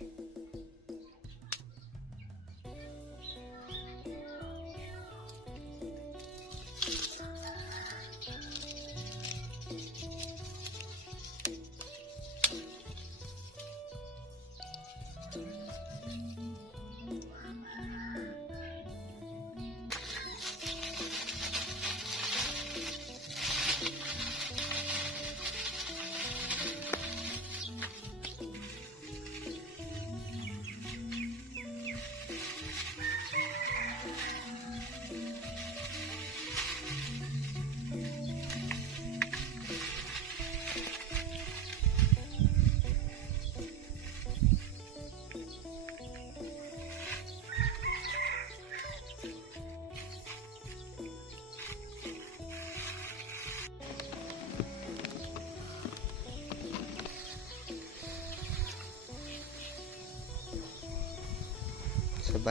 ส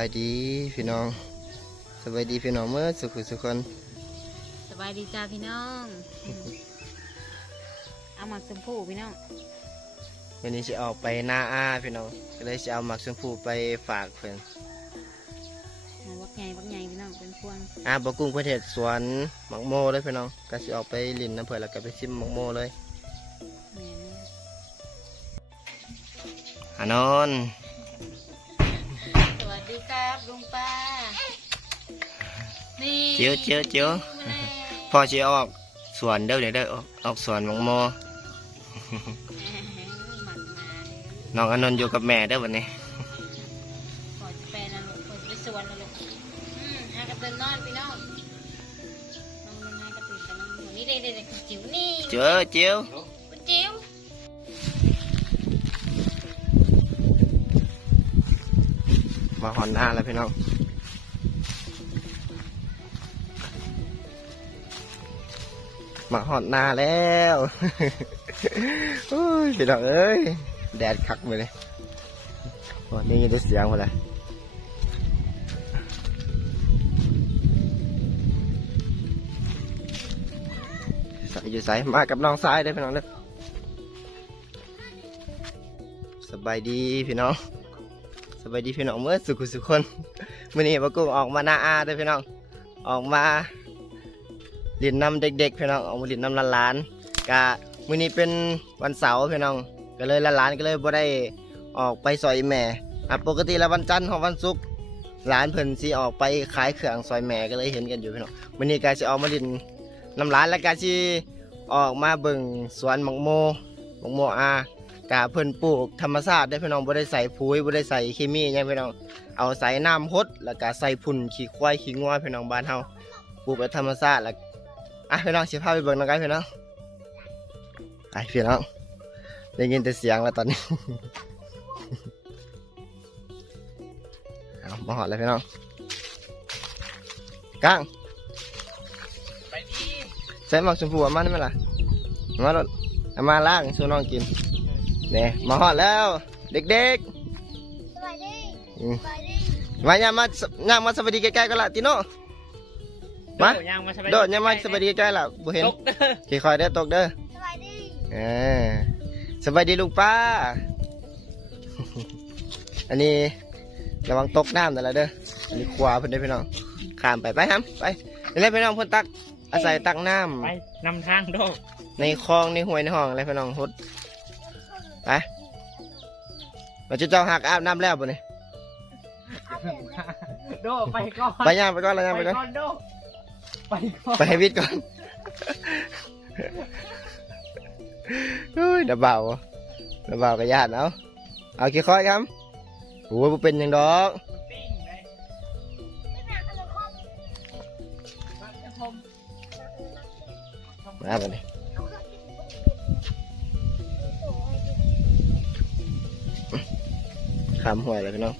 ายดีพี่น้องสบายดีพี่น้องเมื่อสุขสุขคนสบายดีจ้าพี่น้องอืมเอาหมักชมพูพี่น้องวันนี้จะออกไปหน้าอาพี่น้องก็เลยจะเอาหมักชมพูไปฝากเพื่อนเอาวักใหญ่วักใหญ่พี่น้องเป็นพวงอาบกุ้งประเทศสวนหมักโมเลยพี่น้องก็จะออกไปลินน้ำเพื่อนแล้วก็ไปชิมหมักโมเลยแม่นอานอนสวัส ดีครับลุงป้า นี่เจียวเจียวเจียวแม่พอจะออกสวนเด้อเนี่ยเด้อออกออกสวนหมักโมหมันมาเลยน้องอานนท์อยู่กับแม่เด้อวันนี้ขอจะแปลนะลูกขอจะไปสวนนะลูกอืมหากระตือนนอนพี่น้องน้องมันหากระตือนกันนอนนี่เด็กๆจิ๋วนี่เจียวเจียวคุณจิ๋ว มาหอนหน้าแล้วพี่น้องมาหอนหน้าแล้วโอ้ยพี่น้องเอ้ย แดดคักไปเลยวันนี้ยินได้เสียงมดเลยใส่อยู่ใส่มากับน้องซ้ายได้พี่น้องเด้อสบายดีพี่น้อง บายดีพี่น้องเมื่อสุขสุขคนมื่อนี้ปะกุ้งออกมาหน้าอาเด้อพี่น้องออกมาเล่นน้ำเด็กๆพี่น้องออกมาเล่นน้ำหลานๆกะมื่อนี้เป็นวันเสาร์พี่น้องก็เลยหลานๆก็เลยบ่ได้ออกไปซอยแม่อะปกติแล้ววันจันทร์ของวันศุกร์หลานเพิ่นสิออกไปขายเครื่องซอยแม่ก็เลยเห็นกันอยู่พี่น้องมื่อนี้ก็สิออกมาเล่นน้ำหลานแล้วก็สิออกมาเบิ่งสวนมักโมมักโมอา กะเพิ่นปลูกธรรมชาติได้อพี่น้องบ่ได้ใส่ปุ๋ยบ่ได้ใส่เคมีหยังพี่น้องเอาใส่น้ำพดแล้วก็ใส่พุ่นขี้ควายขี้งัวพี่น้องบ้านเฮาปลูกแบบธรรมชาติแล้วอะพี่น้องสิพาไปเบิ่งน้องกันพี่น้องไปพี่น้องได้ยินแต่เสียงแล้วตอนนี้เอามาหอดเลยพี่น้องก้างไปดีใส่หมักชมพูเอามาได้ไหมล่ะเอามาลดเอามาล้างช่วยน้องกิน เนี่ยมาหอดแล้ว เด็กสวัสดีๆอืมสวัสดีมาอย่ามาอย่ามาสวัสดีใกล้ๆกันละติโน่มาโดดย่างมาสบายโดดอย่ามาสวัสดีใกล้ๆละบ่เห็นตกเด้อค่อยๆเด้อตกเด้อสวัสดีเออสวัสดีลุงป้า อันนี้ระวังตกน้ำนั่นแหละเด้ออันนี้ขวาเพิ่นได้อพี่น้องข้ามไปไปครับไปนี่แหละพี่น้องเพิ่นตักอาศัยตักน้ำไปนำทางโดดในคลองในห้วยในห้องอะไรพี่น้องฮด ไปเราจะเจ้าหักอาบน้ำแล้วบ่เนี่ยโดดไปก่อนไปย่างไปก่อนเราย่างไปก่อนโดดไปก่อนไปให้วิทย์ก่อนเฮ้ยเดาเบาเดาเบากับญาติเอาเอาขี้ค่อยครับโอ้ยบ่เป็นหยังดอกปิ้งเลยมาบ่เนี่ยามห้วยเลยพี่น้อง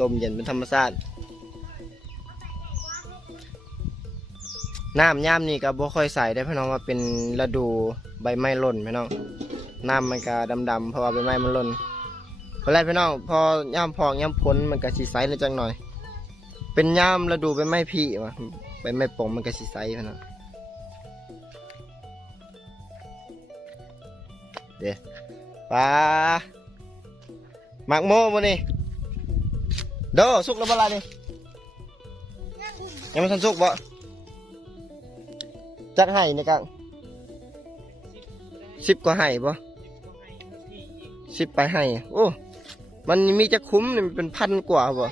ลมเย็นเป็นธรรมชาติน้ำย่ามนี่ก็บ่ค่อยใส่ได้พี่น้องว่าเป็นฤดูใบไม้หล่นพี่น้องน้ำมันก็ดำๆเพราะว่าใบไม้มันหล่นเพราะไรพี่น้องพอย่ามพอกย่ามพ้นมันก็สีใสนิดจังหน่อย เป็นย่ามฤดูใบไม้ผลิวะใบไม้ปงมันก็สีใสพี่น้องเดี๋ยวปลา หมักโมมานี่โดสุกแล้วเวลานี่ยังไม่ทันสุกบ่จัดให้ในกังสิบกว่าให้บ่สิบไปให้โอ้ มันมีจะคุ้มนี่มันเป็นพันกว่าบ่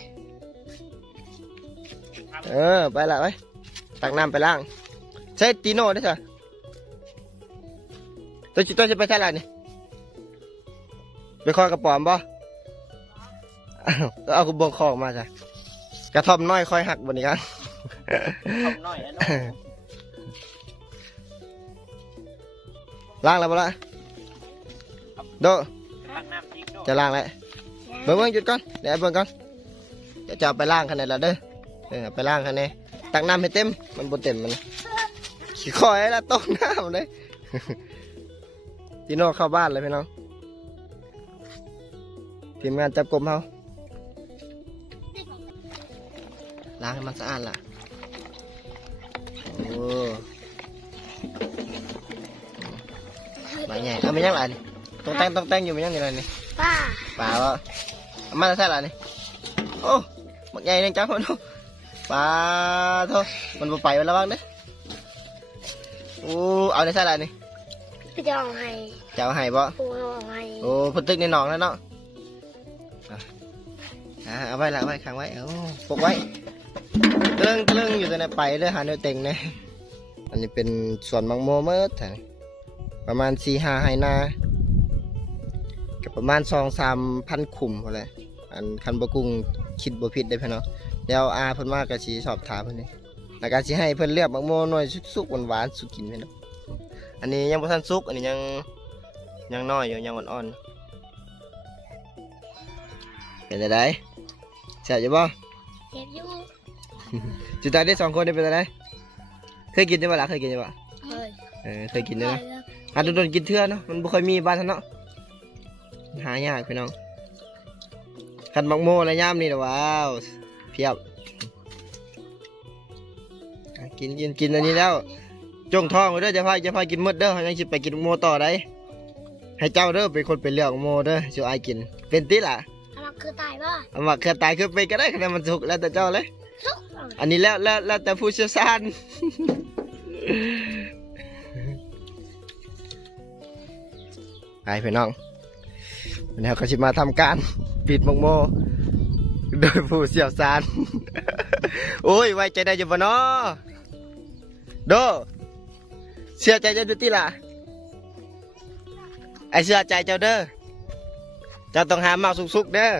เออไปละไปตักน้ำไปล้างใช้ตีโน่ได้ใช่ตัวจิตตัวจะไปใช่ละนี่ไปคอยกระป๋อมบ่ ก็เอากระบองคอกมาจ้ะกระท่อมน้อยคอยหักบนนี้กันทำหน่อยนะน้องล้างแล้วบ่ละโดตักน้ำพริกด้วยจะล้างแล้วเบิ่งเบิ่งหยุดก่อนเดี๋ยวให้เบิ่งก่อนเดี๋ยวจะเอาไปล้างคันไหนละเด้อเออเอาไปล้างคันไหนตักน้ำให้เต็มมันบ่เต็มมันขี้คอยแล้วต้มน้ำเลยพี่โน่เข้าบ้านเลยพี่น้องทีมงานจับกลมเขา ล้างให้มันสะอาดล่ะ โอ้ใบใหญ่เอาไม่ยังไรนี่ต้องแต่งต้องแต่งอยู่ไม่ยังนี่ไรนี่ป้าป่าวะเอามาใส่ละนี่โอ้หมดใหญ่เลยจ้าคนดูปลาโทษมันบ่ไปมันระวังเด้อโอ้เอาในใส่ละนี่พี่จะเอาให้จะเอาให้บ่ปูเอาให้โอ้พุ่นตึกในหนองแล้วเนาะอะอะเอาไว้ล เอาไว้ขังไว้เองอยู่แต่ในไปเด้อหาเนื้อเต็งเนี่ยอันนี้เป็นสวนมังโมเมิดแถวนี้ประมาณสี่ห้าไฮนากับประมาณสองสามพันขุมอแหละอันคันบกุ้งคิดบ่ผิดได้พี่น้องเดี๋ยวอาเพิ่นมากระชีสอบถามเพิ่นนี่แล้วก็สิให้เพิ่นเลือกมังโมหน่อยสุกๆหวานๆสุกกินพี่น้องอันนี้ยังบ่ทันสุกอันนี้ยังยังน้อยอยู่ยังอ่อนๆเป็นอะไรแซ่บอยู่บ่เจ็บอยู่ จุดตายได้สองคนได้เป็นอะไรเคยกินได้บ่ล่ะเคยกินได้บ่เฮ้ยเออเคยกินได้เนาะหาโดนๆกินเทื่อเนาะมันบ่ค่อยมีบ้านท่านเนาะหายากพี่น้องคันบักโมอะไรย่ามนี่นะว้าวเพียบอะกินกินกินอันนี้แล้ว จงท้องไว้เด้อจะพาจะพากินหมดเด้อยังสิไปกินโมต่อได้ให้เจ้าเด้อเป็นคนไปเลือกโมเด้อสิอายกินเป็นติล่ะถ้ามันคือตายป่ะ เอามาเครือตายคือไปก็ได้คะแนนมันสุกแล้วแต่เจ้าเลยทุก อันนี้แล้วแล้วแล้วแต่ผู้เชี่ยวชาญไปพี่น้องวันนี้เราก็จะมาทำการปิดมังโม โดยผู้เชี่ยวชาญโอ้ยไว้ใจได้อยู่บ่เนาะโดเชื่อใจเจ้าดูติล่ะไอเชื่อใจเจ้าเด้อเจ้าต้องหาเมาสุกๆเด้อ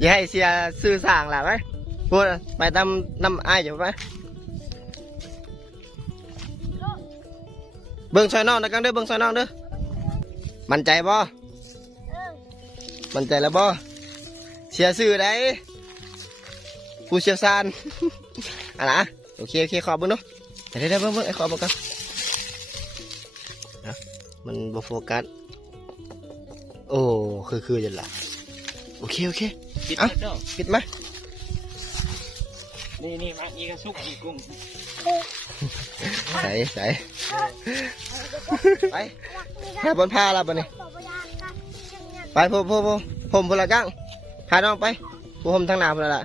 อย่าให้เสียสื่อสารล่ะไหมพูดไปตามน้ำอ้ายอยู่ไหมเบิ่งซอยน้องนะกันเด้อเบิ่งซอยน้องเด้อมั่นใจบ่มั่นใจแล้วบ่เสียสื่อได้ผู้เชี่ยวชาญอะนะโอเคโอเคขอบเบิ่งเนาะเดี๋ยวเดี๋ยวเบิ่งเบิ่งไอ้ขอเบิ่งกันนะมันบ่โฟกัส โอ้ คือคือจังล่ะโอเค โอเค ปิดเอ้าเด้อปิดไหมนี่นี่มาอีกระสุกอีกกุ้งใส่ใส่ไปแค่บนผ้าแล้วปะนี่ไปพูพูพูผมพละกั้งพาน้องไปพูผมทางหน้าพละละ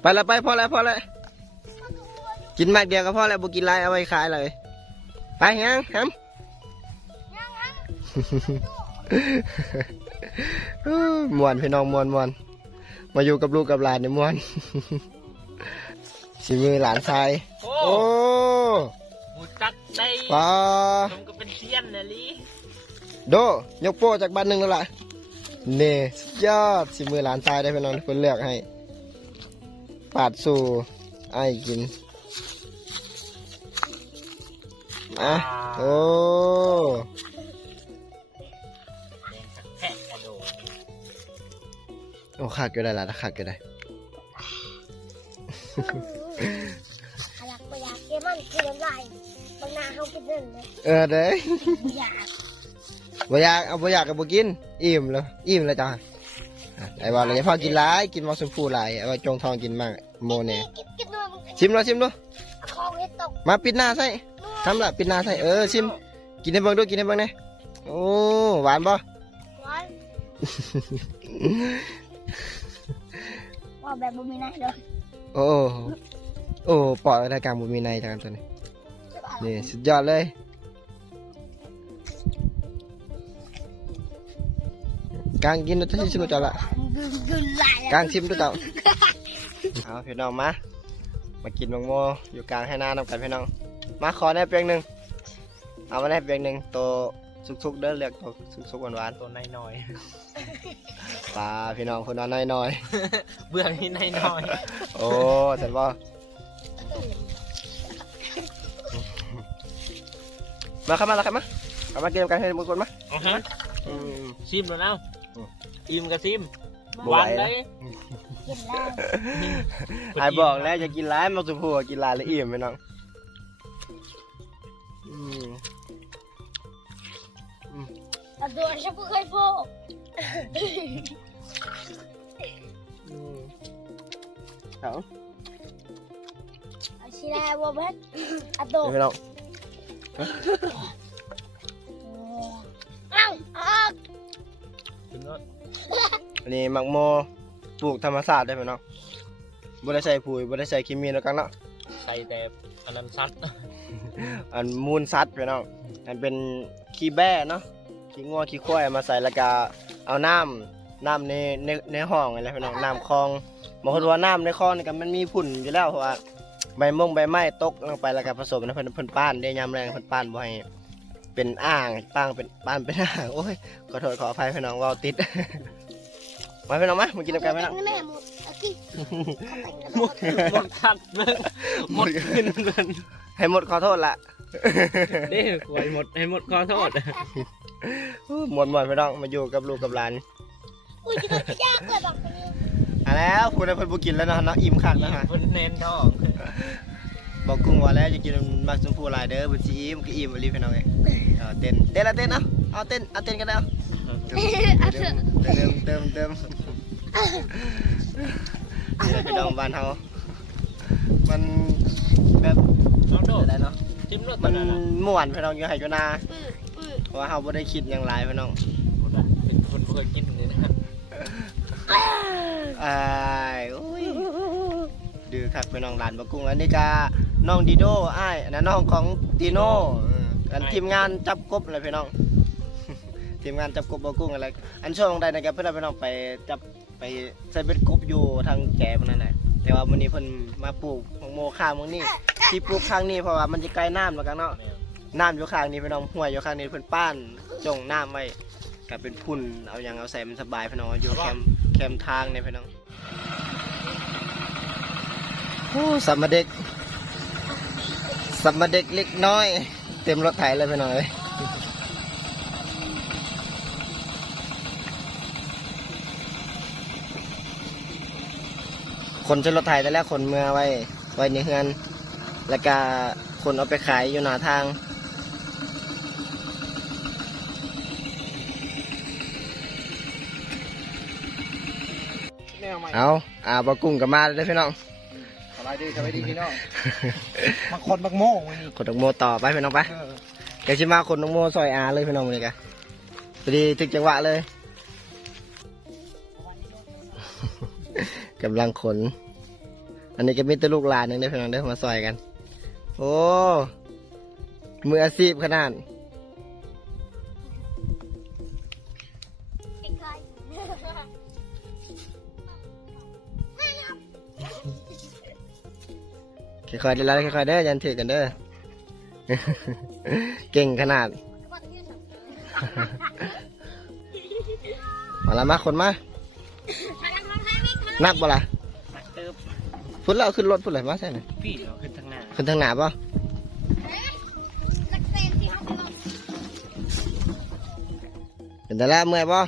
ไปละไปพอแล้วพอแล้วกินมากเดียวก็พอแล้วบุกินไรเอาไว้ขายเลย ไปยังฮัมมวนพี่น้องมวนมวน มาอยู่กับลูกกับหลานเนี่ยมวนสิมือหลานชายโอ้โอ้หูจักได้ปลาผมก็เป็นเซียนเลยลิโดยกโป้จากบ้านหนึ่งแล้วล่ะเน่สุดยอดสิมือหลานชายได้พี่น้องคนเลือกให้ ปาดสู่ไอ้ายกินอะโอ้ โอ้ขาดก็ได้ละขาดก็ได้อยากไปอยากเกมันคือน้ำลายบางนาเขากินเรื่องเลยเออเด้อยากบ่อยากเอาบ่อยากก็บ่กิน อิ่มแล้วอิ่มแล้วจ้าอะไอ้ว่าเลยพอกินหลายกินมอสมพูหลายไอ้ว่าจงทองกินมากโมเน่กินกินด้วยมึงชิมแล้วชิมดูคอเห็ดตกมาปิดหน้าใส่ทำละปิดหน้าใส่เออชิม กินให้เบิ่งดูกินให้เบิ่งหน่อยโอ้หวานบ่หวาน ว่าแบบบ่มีนายเลยโอ้โอ้ปอดรายการบุมีในจากกันตัวนี้นี่สุดยอดเลยกางกินตัวที่ชิมตัวละกึ่งกึ่งหลายกางชิมตัวเต่าเอาพี่น้องมา มากินมังโมอยู่กลางให้หน้านำกันพี่น้อง มาขอได้เพียงหนึ่งเอามาได้เพียงหนึ่งตัว สุกๆเด้อเลือกตัวสุกๆหวานตัวน้อยๆปลาพี่น้องคนนั้นน้อยๆเบื้องนี้น้อยๆโอ้เสร็จบ่มาเข้ามาแล้วครับมาเอามาเกมกันให้หมดคนมาๆเอาฮะอืมซิมแล้วเนาะอืม อิ่มกับซิมบ่หไหววานแล้เลวยกินแล้วไอ้บอกแล้วจะกินร้ายมาสุภูกินร้ายแล้วอิ่มไปน้องอืม แต่ตัวฉันไม่เคยพูดอืมเอาอาชีพอะไรวะเบ็ดอะโดเดี๋ยวพี่น้องเอ้าออกถึงก็อันนี้มักโมปลูกธรรมศาสตร์ได้ไหมน้องบ่ได้ใส่ปุ๋ยบ่ได้ใส่เคมีแล้วกันเนาะ ใส่แต่อันนั้นซัดอันมูลสัตว์พี่น้องอันเป็นขี้แบ้เนาะ ขี้งัวขี้ควายมาใส่แล้วก็เอาน้ำน้ำในในในห้องอะไรพี่น้องน้ำคลองบางคนว่าน้ำในคลองนี่ก็มันมีฝุ่นอยู่แล้วเพราะว่าใบมงใบไม้ตกลงไปแล้วก็ผสมนะเพิ่นเพิ่นป้านได้ยามแรงเพิ่นป้านบ่ให้เป็นอ่างป้างเป็นป้านเป็นอ่างโอ้ยขอโทษขออภัยพี่น้องเว้าติดมาพี่น้องมามากินน้ำกันพี่น้องแม่หมดอากิหมดหมดคัดเบิ่งหมดขึ้นเบิ่งให้หมดขอโทษละเด้ไว้หมดให้หมดขอโทษ มดหมดพี่น้องมาอยู่กับลูกกับหลานอุ้ยจะโดนยากเลยบอกไปเลยอะแล้วพูดให้เพิ่นบ่กินแล้วเนาะเนาะอิ่มคักนะฮะเพิ่นเน้นท้องบอกกุ้งว่าแล้วจะกินมักชมพูหลายเด้อบ่สิอิ่มก็อิ่มบ่รีพี่น้องเอ้ยเอาเต้นเต้นละเต้นเอาเอาเต้นเอาเต้นกันเอาเติมเติมเติมเติมนี่แหละพี่น้องบ้านเฮามันแบบน้องโดดอะไรเนาะจิ้มรสมัมันนน่ะม่วนพี่น้องอยู่ไห้อยู่นาอืออือ เพราะว่าเฮาบ่ได้คิดหยังหลายพี่น้องหมดละเป็นคนบ่เคยกินนี่นะอ้ายโอ้ยดื้อคักพี่น้องหลานบ่กุ้งอันนี้ก็น้องดิโดอ้ายอันนั้นน้องของติโน่เอออันทีมงานจับกบอะไรพี่น้อง ทีมงานจับกบบ่กุ้งอะไรอันช่วงใดนะครับเพื่อนพี่น้องไปจับไปใส่เบ็ดกบอยู่ทางแก่พวกนั่นแหละแต่ว่าวันนี้เพิ่นมาปลูกของโมข้างเมืองนี่ที่ปลูกข้างนี้เพราะว่ามันจะใกล้น้ำแล้วกันเนาะ แม่ น้ำอยู่ข้างนี้พี่น้องห้วยอยู่ข้างนี้เพิ่นป้านจงน้ำไว้ก็เป็นพุ่นเอาอย่างเอาใส่มันสบายพี่น้องอยู่แคมแคมทางเนี่ยพี่น้องโอ้สัมมาเด็กสัมมาเด็กเล็กน้อย เต็มรถไถเลยพี่น้องเอ้ยคนขึ้นรถไถแต่แรกคนเมื่อไว้ไว้ในเฮือน แล้วก็คนเอาไปขายอยู่หน้าทาง นวใหม่เอาอ่าบะกุ้งกับมาเลยพี่น้อง สบายดีสบายดีพี่น้องมาคนบักโม่วันนี้คนดอกโมต่อไปพี่น้องไปเดี๋ยวชิมาคนดอกโมซอยอาเลยพี่น้องมื้อนี้กะพอดีถึงจังหวะเลย กำลังขน อันนี้ก็มีแตลูกหลานหนึ่งได้อพี่น้องได้อมาซอยกัน โอ้มืออาชีพขนาด ค่อยๆเด้อแล้วค่อยๆเด้อยันถือกันเด้อ เก่งขนาด มาละมาคนมา นักบ่ล่ะนักเติบพุ่นแล้วเอาขึ้นรถพุ่นเลยมาใช่ไหมพี่เราขึ้นทางหน้าขึ้นทางหนาป่ะเป็นแต่ละเมื่อยป่ะ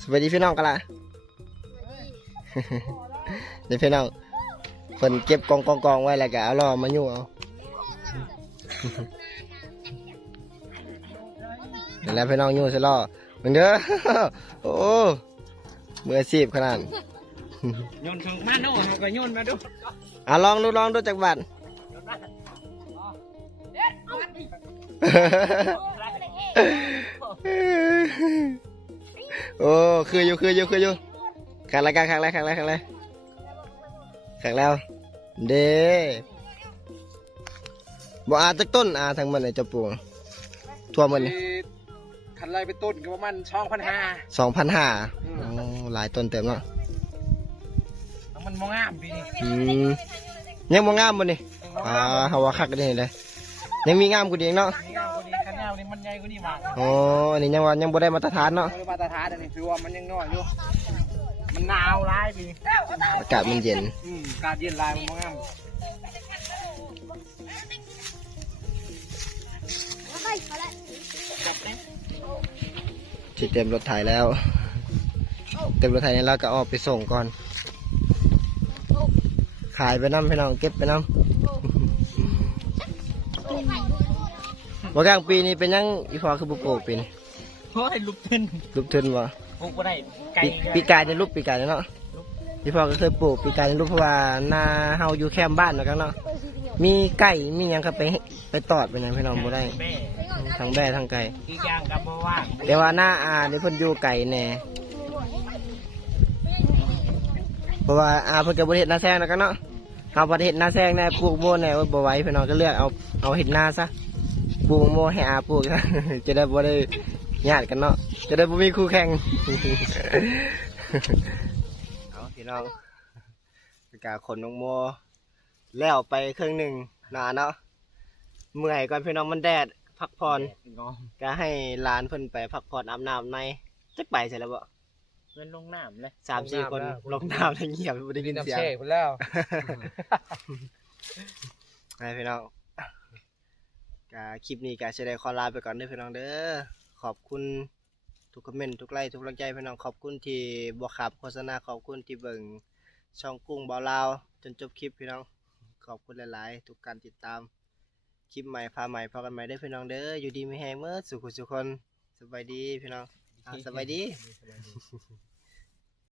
สวัสดีพี่น้องกันละ เดี๋ยวพี่น้อง เพิ่นเก็บกองกองกองไว้แล้วก็เอาล่อมาอยู่เอาเดี๋ยวแล้วพี่น้องอยู่ใส่ล่อเบิ่งเด้อโอ้มืออาชีพขนาดโยนถึงมาโน่เขาก็โยนมาดูอะลองดูลองดูจากบัตรเโอ้คืออยู่คืออยู่คืออยู่ขังแล้วกันขังแล้วขังแล้วขังแล้ว ขังแล้ว เด้บ่อาจักต้นอาทั้งมันเลยจะปลูกทั่วมันนี่คันไรไปต้นก็ประมาณช่องพันห้าสองพันห้าหลายต้นเต็มเนาะมันมองงามปีนี้อืมยังบ่งามบ่นี่อ่าเฮาว่าคักกันนี่เลยยังมีงามกว่านี้อีกเนาะนี่งามกว่านี้คันงามนี่มันใหญ่กว่านี้มากอ๋ออันนี้ยังว่ายังบ่ได้มาตรฐานเนาะไม่ได้มาตรฐานอันนี้คือว่ามันยังน้อยอยู่ มันหนาวร้ายปีนี้อากาศมันเย็นอืมอากาศเย็นลายมันมองงามแล้วก็เอาละที่เต็มรถไถแล้ว เต็มรถไถนี่เราก็เออกไปส่งก่อน ขายไปน้ำพี่น้องเก็บไปน้ำว่า กลางปีนี้เป็นยังอีพอคือบุปลูกปีนี้เฮ้ยลุกขึ้นลูกทุนวะ ปลูกก็ได้ไก่ปีปีกายในลูกปีกายเนาะอีพอก็เคยปลูกปีกายในลูกเพราะว่าหนาเฮาอยู่แคมป์บ้านเนาะกันเนาะมีไก่มีหยังครับไปไปตอดไปหยังพี่น้องบ่ได้แม่ทั้งแบ่ทั้งไก่อีกอย่างกับบ่ว่างแต่ว่าหน้าอาเนี่เพิ่นอยู่ไก่แน่เพราะว่าอาเพิ่นก็บ่ได้เฮ็ดหน้าแซงแล้วกันเนาะเฮาบ่ได้เฮ็ดหน้าแซงแน่ปลูกโมแน่โอ้ยบ่ไหวพี่น้องก็เลือกเอาเอาเฮ็ดหน้าซะปลูกโมให้อาปลูก จะได้บ่ได้ ญาติกันเนาะจะได้บ่มีคู่แข่งเอาพี่น้องกาขนน้องโมแล้วไปครึ่งหนึ่งหนาเนาะเมื่อยก่อนพี่น้องมันแดดพักผ่อนงอมก็ให้หลานเพิ่นไปพักผ่อนอาบน้ำในจักไปใช่แล้วบ่เงินลงน้ำเลยสามสี่คนลงน้ำแล้วเงียบบ่ได้ยินเสียงพุ่นแล้วไปพี่น้องก็คลิปนี้ก็จะได้ขอลาไปก่อนเด้อพี่น้องเด้อ ขอบคุณทุกคอมเมนต์ทุกไลค์ทุกกำลังใจพี่น้องขอบคุณที่บ่ขับโฆษณาขอบคุณที่เบิ่งช่องกุ้งเบาลาวจนจบคลิปพี่น้องขอบคุณหลาย ๆ ทุกการติดตาม คลิปใหม่พาใหม่พากันใหม่ได้พี่น้องเด้ออยู่ดีมีแฮงเมื่อสุขสุขคนสบายดีพี่น้องอ่าสบายดี สบายดี